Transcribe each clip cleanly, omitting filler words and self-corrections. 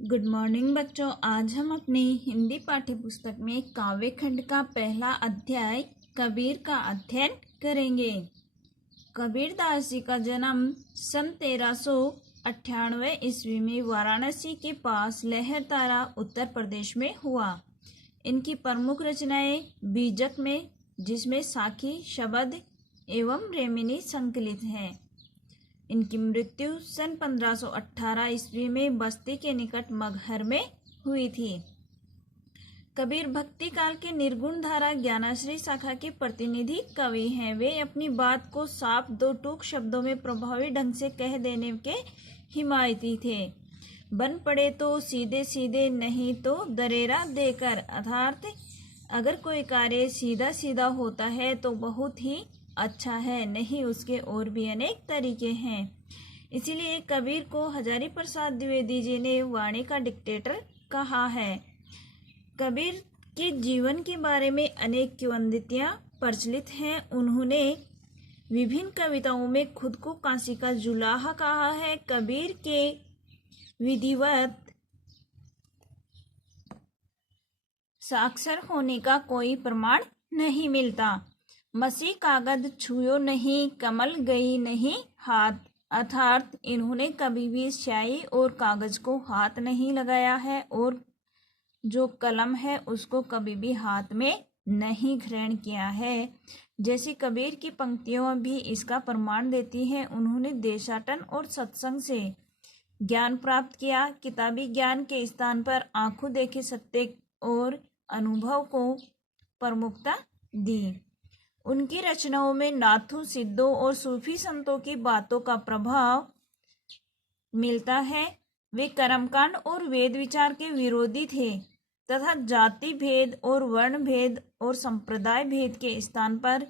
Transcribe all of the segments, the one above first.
Good morning बच्चों। आज हम अपनी हिंदी पाठ्य पुस्तक में काव्य खंड का पहला अध्याय कबीर का अध्ययन करेंगे। कबीरदास जी का जन्म सन 1398 ईस्वी में वाराणसी के पास लहरतारा उत्तर प्रदेश में हुआ। इनकी प्रमुख रचनाएं बीजक में, जिसमें साखी, शबद एवं रेमिनी संकलित हैं। इनकी मृत्यु सन 1518 ईस्वी में बस्ती के निकट मगहर में हुई थी। कबीर भक्ति काल के निर्गुण धारा ज्ञानाश्री शाखा के प्रतिनिधि कवि हैं। वे अपनी बात को साफ दो टूक शब्दों में प्रभावी ढंग से कह देने के हिमायती थे। बन पड़े तो सीधे सीधे, नहीं तो दरेरा देकर, अर्थात अगर कोई कार्य सीधा सीधा होता है तो बहुत ही अच्छा है, नहीं उसके और भी अनेक तरीके हैं। इसीलिए कबीर को हजारी प्रसाद द्विवेदी जी ने वाणी का डिक्टेटर कहा है। कबीर के जीवन के बारे में अनेक किंवदंतियां प्रचलित हैं। उन्होंने विभिन्न कविताओं में खुद को काशी का जुलाहा कहा है। कबीर के विधिवत साक्षर होने का कोई प्रमाण नहीं मिलता। मसी कागज छुयो नहीं, कमल गई नहीं हाथ, अर्थात इन्होंने कभी भी स्याही और कागज को हाथ नहीं लगाया है और जो कलम है उसको कभी भी हाथ में नहीं ग्रहण किया है। जैसी कबीर की पंक्तियां भी इसका प्रमाण देती हैं। उन्होंने देशाटन और सत्संग से ज्ञान प्राप्त किया। किताबी ज्ञान के स्थान पर आंखों देखे सत्य और अनुभव को प्रमुखता दी। उनकी रचनाओं में नाथों, सिद्धों और सूफी संतों की बातों का प्रभाव मिलता है। वे कर्मकांड और वेद विचार के विरोधी थे तथा जाति भेद और वर्ण भेद और संप्रदाय भेद के स्थान पर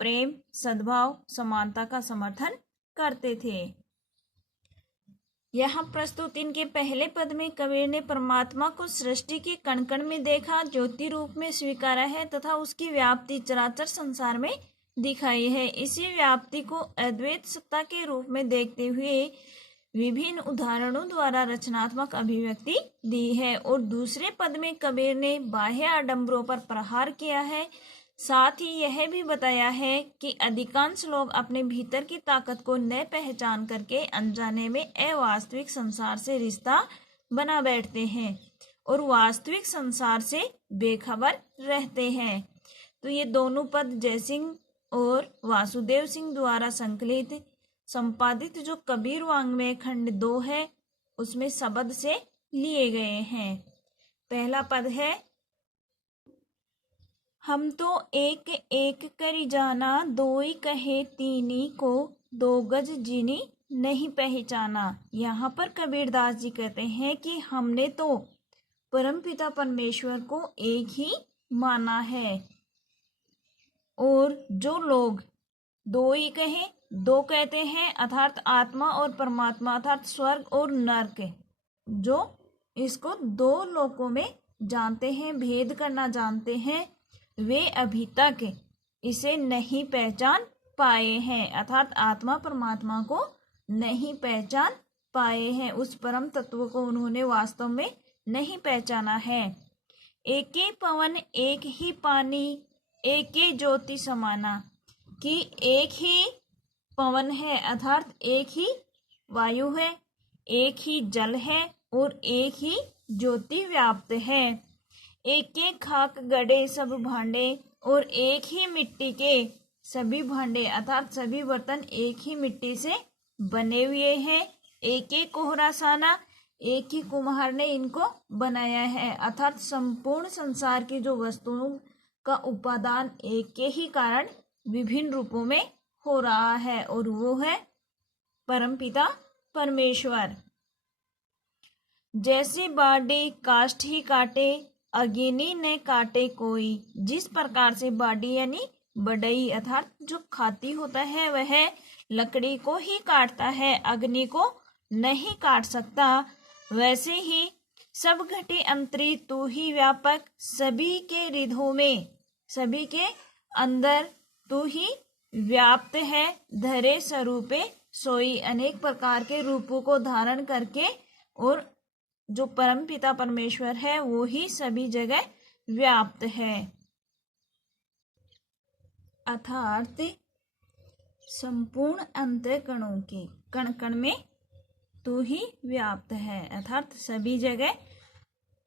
प्रेम, सद्भाव, समानता का समर्थन करते थे। यहाँ प्रस्तुत इनके पहले पद में कबीर ने परमात्मा को सृष्टि के कण कण में देखा, ज्योति रूप में स्वीकारा है तथा उसकी व्याप्ति चराचर संसार में दिखाई है। इसी व्याप्ति को अद्वैत सत्ता के रूप में देखते हुए विभिन्न उदाहरणों द्वारा रचनात्मक अभिव्यक्ति दी है। और दूसरे पद में कबीर ने बाह्य आडंबरों पर प्रहार किया है। साथ ही यह भी बताया है कि अधिकांश लोग अपने भीतर की ताकत को न पहचान करके अनजाने में अवास्तविक संसार से रिश्ता बना बैठते हैं और वास्तविक संसार से बेखबर रहते हैं। तो ये दोनों पद जयसिंह और वासुदेव सिंह द्वारा संकलित संपादित जो कबीर वाङ्मय खंड 2 है उसमें शब्द से लिए गए हैं। पहला पद है, हम तो एक एक करी जाना, दोई कहे तीनी को, दो गज जीनी नहीं पहचाना। यहाँ पर कबीरदास जी कहते हैं कि हमने तो परमपिता परमेश्वर को एक ही माना है और जो लोग दो ही कहे, दो कहते हैं अर्थात आत्मा और परमात्मा, अर्थात स्वर्ग और नरक, जो इसको दो लोकों में जानते हैं, भेद करना जानते हैं, वे अभी तक इसे नहीं पहचान पाए हैं, अर्थात आत्मा परमात्मा को नहीं पहचान पाए हैं। उस परम तत्व को उन्होंने वास्तव में नहीं पहचाना है। एक ही पवन, एक ही पानी, एक ही ज्योति समाना, कि एक ही पवन है अर्थात एक ही वायु है, एक ही जल है और एक ही ज्योति व्याप्त है। एक एक खाक गड़े सब भांडे और एक ही मिट्टी के सभी भांडे, अर्थात सभी बर्तन एक ही मिट्टी से बने हुए हैं। एक एक कोहरा साना, एक ही कुम्हार ने इनको बनाया है, अर्थात संपूर्ण संसार की जो वस्तुओं का उपादान एक के ही कारण विभिन्न रूपों में हो रहा है और वो है परमपिता परमेश्वर। जैसे बाडी काष्ठ ही काटे, अग्नि ने काटे कोई। जिस प्रकार से बाडी यानी बढ़ई अर्थात जो खाती होता है वह लकड़ी को ही काटता है, अग्नि को नहीं काट सकता, वैसे ही सब घटे अंतरी तू ही व्यापक, सभी के हृदयों में, सभी के अंदर तू ही व्याप्त है। धरे स्वरूपे सोई, अनेक प्रकार के रूपों को धारण करके और जो परम पिता परमेश्वर है वो ही सभी जगह व्याप्त है। अर्थात संपूर्ण अंतःकरणों के कण कण में तू ही व्याप्त है, अर्थात सभी जगह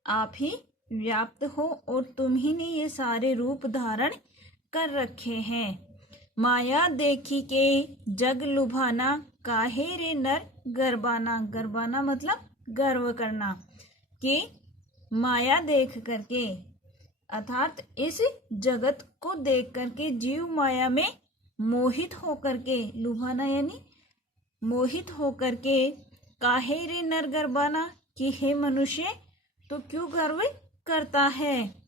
आप ही व्याप्त हो और तुम ही ने ये सारे रूप धारण कर रखे हैं। माया देखी के जग लुभाना, काहे रे नर गर्बाना। गर्बाना मतलब गर्व करना, कि माया देख करके अर्थात इस जगत को देख करके जीव माया में मोहित होकर के, लुभाना यानी मोहित होकर के, काहे रे नर गर्बाना, कि हे मनुष्य तो क्यों गर्व करता है।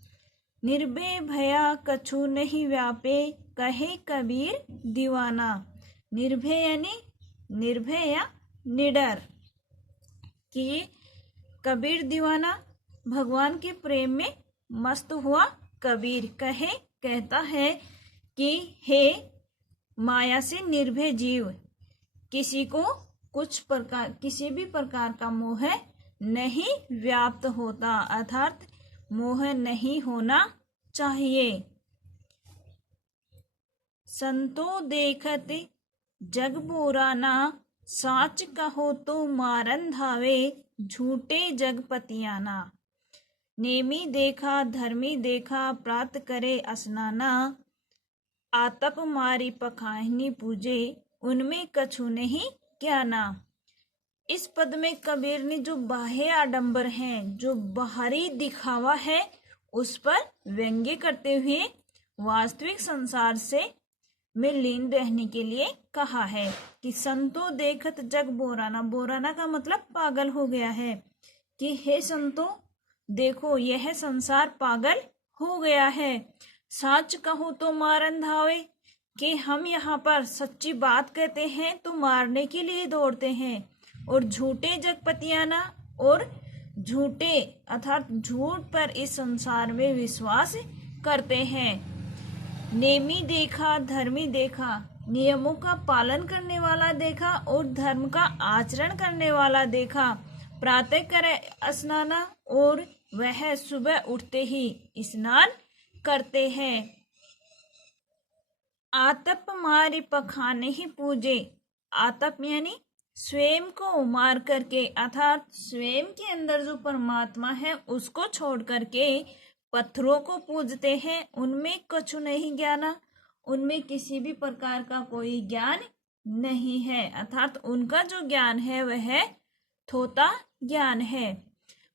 निर्भय भया कछु नहीं व्यापे, कहे कबीर दीवाना। निर्भय यानी निर्भय या निडर, कि कबीर दीवाना भगवान के प्रेम में मस्त हुआ कबीर कहता है कि हे माया से निर्भय जीव, किसी को किसी भी प्रकार का मोह नहीं व्याप्त होता, अर्थात मोह नहीं होना चाहिए। संतो देखत जग बोराना, साच कहो तो मारन धावे, झूठे जग पतियाना। नेमी देखा धर्मी देखा, प्रात करे स्नाना, आतप मारी पखाहिनी पूजे, उनमें कछु नहीं ज्ञाना। इस पद में कबीर ने जो बाह्य आडंबर हैं, जो बाहरी दिखावा है, उस पर व्यंग्य करते हुए वास्तविक संसार से में लीन रहने के लिए कहा है कि संतो देखत जग बोराना। बोराना का मतलब पागल हो गया है, कि हे संतो देखो यह संसार पागल हो गया है। सच कहो तो मारन धावे, कि हम यहाँ पर सच्ची बात कहते हैं तो मारने के लिए दौड़ते हैं। और झूठे जगपतियाना, और झूठे अर्थात झूठ पर इस संसार में विश्वास करते हैं। नेमी देखा धर्मी देखा, नियमों का पालन करने वाला देखा और धर्म का आचरण करने वाला देखा। प्रातः करे स्नाना, और वह सुबह उठते ही स्नान करते हैं। आतप मारी पखाने ही पूजे। आतप यानी स्वयं को मार करके, अर्थात स्वयं के अंदर जो परमात्मा है उसको छोड़ करके पत्थरों को पूजते हैं। उनमें कछु नहीं ज्ञाना, उनमें किसी भी प्रकार का कोई ज्ञान नहीं है, अर्थात उनका जो ज्ञान है वह थोता ज्ञान है।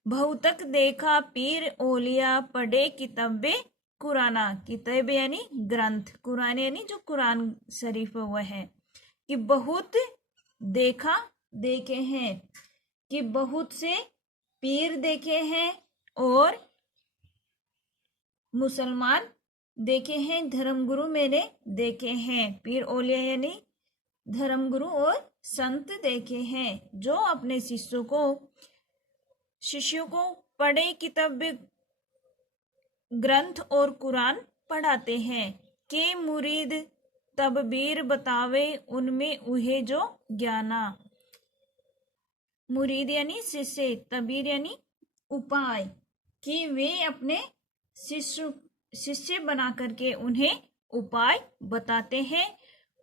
बहुतक देखा पीर ओलिया, पढ़े किताबे कुराना। किताब यानी ग्रंथ, कुरान यानी जो कुरान शरीफ वह है। कि बहुत देखा देखे हैं, कि बहुत से पीर देखे हैं और मुसलमान देखे हैं, धर्मगुरु मैंने देखे हैं। पीर ओलिया यानी धर्मगुरु और संत देखे हैं, जो अपने शिष्यों को पढ़े किताब ग्रंथ और कुरान पढ़ाते हैं। के मुरीद तबबीर बतावे, उनमें उहे जो ज्ञाना। मुरीद यानी शिष्य, तबीर यानी उपाय, कि वे अपने शिष्य बना करके उन्हें उपाय बताते हैं।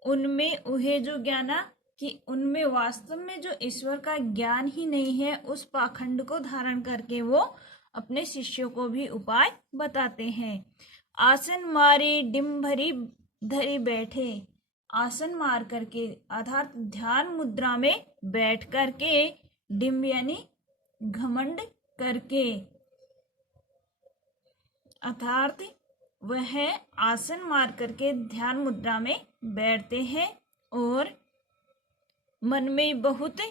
उनमें उहे जो ज्ञाना, कि उनमें वास्तव में जो ईश्वर का ज्ञान ही नहीं है, उस पाखंड को धारण करके वो अपने शिष्यों को भी उपाय बताते हैं। आसन मारे डिम भरी धरी बैठे। आसन मार करके अर्थात ध्यान मुद्रा में बैठ करके, डिम यानी घमंड करके, अर्थात वह आसन मार करके ध्यान मुद्रा में बैठते हैं। और मन में बहुत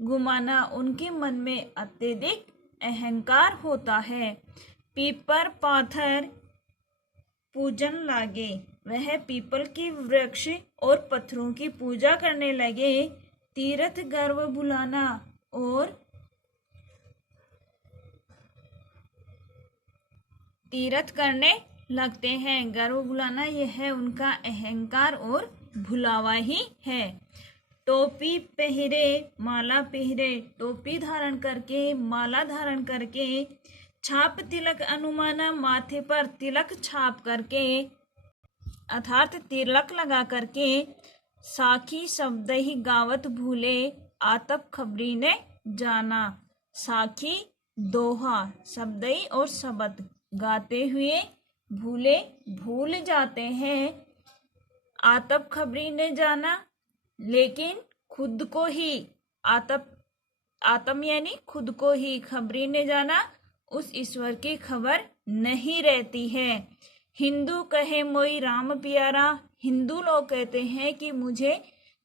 गुमाना, उनके मन में अत्यधिक अहंकार होता है। पीपर पाथर पूजन लागे, वह पीपल के वृक्ष और पत्थरों की पूजा करने लगे। तीर्थ गर्व बुलाना, और तीर्थ करने लगते हैं। गर्व बुलाना यह है उनका अहंकार और भुलावा ही है। टोपी पहरे माला पहरे, टोपी धारण करके माला धारण करके, छाप तिलक अनुमाना, माथे पर तिलक छाप करके अर्थात तिलक लगा करके, साखी शब्द ही गावत भूले, आतप खबरी ने जाना। साखी दोहा शब्दई और शब्द गाते हुए भूले भूल जाते हैं, आतप खबरी ने जाना, लेकिन खुद को ही आतम यानी खुद को ही, खबरी ने जाना उस ईश्वर की खबर नहीं रहती है। हिंदू कहे मोई राम प्यारा, हिंदू लोग कहते हैं कि मुझे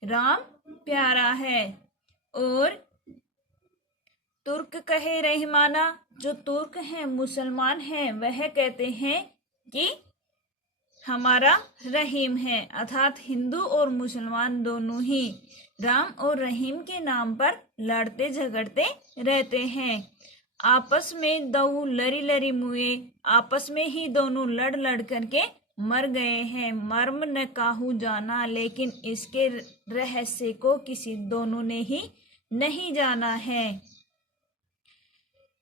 राम प्यारा है। और तुर्क कहे रहमाना, जो तुर्क हैं मुसलमान हैं वह कहते हैं कि हमारा रहीम है। अर्थात हिंदू और मुसलमान दोनों ही राम और रहीम के नाम पर लड़ते झगड़ते रहते हैं। आपस में दो लरी लरी मुए, आपस में ही दोनों लड़ लड़ करके मर गए हैं। मर्म न काहू जाना, लेकिन इसके रहस्य को किसी दोनों ने ही नहीं जाना है।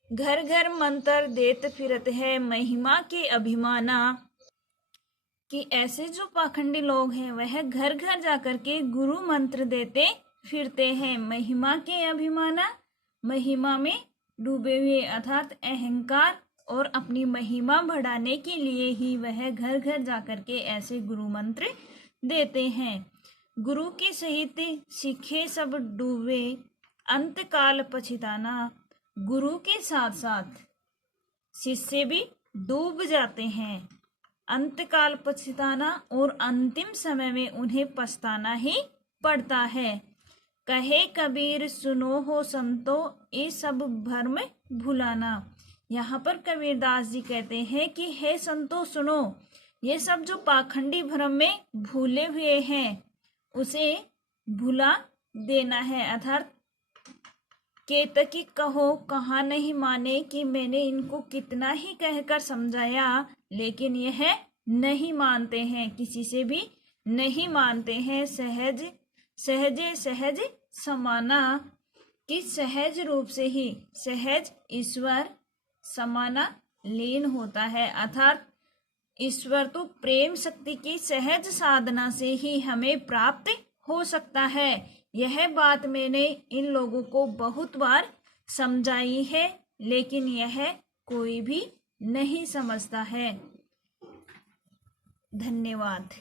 घर घर मंत्र देत फिरत है, महिमा के अभिमाना, कि ऐसे जो पाखंडी लोग हैं वह घर घर जाकर के गुरु मंत्र देते फिरते हैं। महिमा के अभिमाना, महिमा में डूबे हुए, अर्थात अहंकार और अपनी महिमा बढ़ाने के लिए ही वह घर घर जाकर के ऐसे गुरु मंत्र देते हैं। गुरु के सहित सीखे सब डूबे, अंत काल पछताना, गुरु के साथ साथ शिष्य भी डूब जाते हैं। अंतकाल पछताना और अंतिम समय में उन्हें पछताना ही पड़ता है। कहे कबीर सुनो हो संतो, ये सब भ्रम भुलाना। यहाँ पर कबीरदास जी कहते हैं कि हे संतो सुनो, ये सब जो पाखंडी भ्रम में भूले हुए हैं उसे भुला देना है। अर्थात केतकी कहो कहा नहीं माने, कि मैंने इनको कितना ही कहकर समझाया लेकिन यह नहीं मानते हैं, किसी से भी नहीं मानते हैं। सहज सहजे सहज समाना, कि सहज रूप से ही सहज ईश्वर समाना लीन होता है। अर्थात ईश्वर तो प्रेम शक्ति की सहज साधना से ही हमें प्राप्त हो सकता है। यह बात मैंने इन लोगों को बहुत बार समझाई है, लेकिन यह कोई भी नहीं समझता है। धन्यवाद।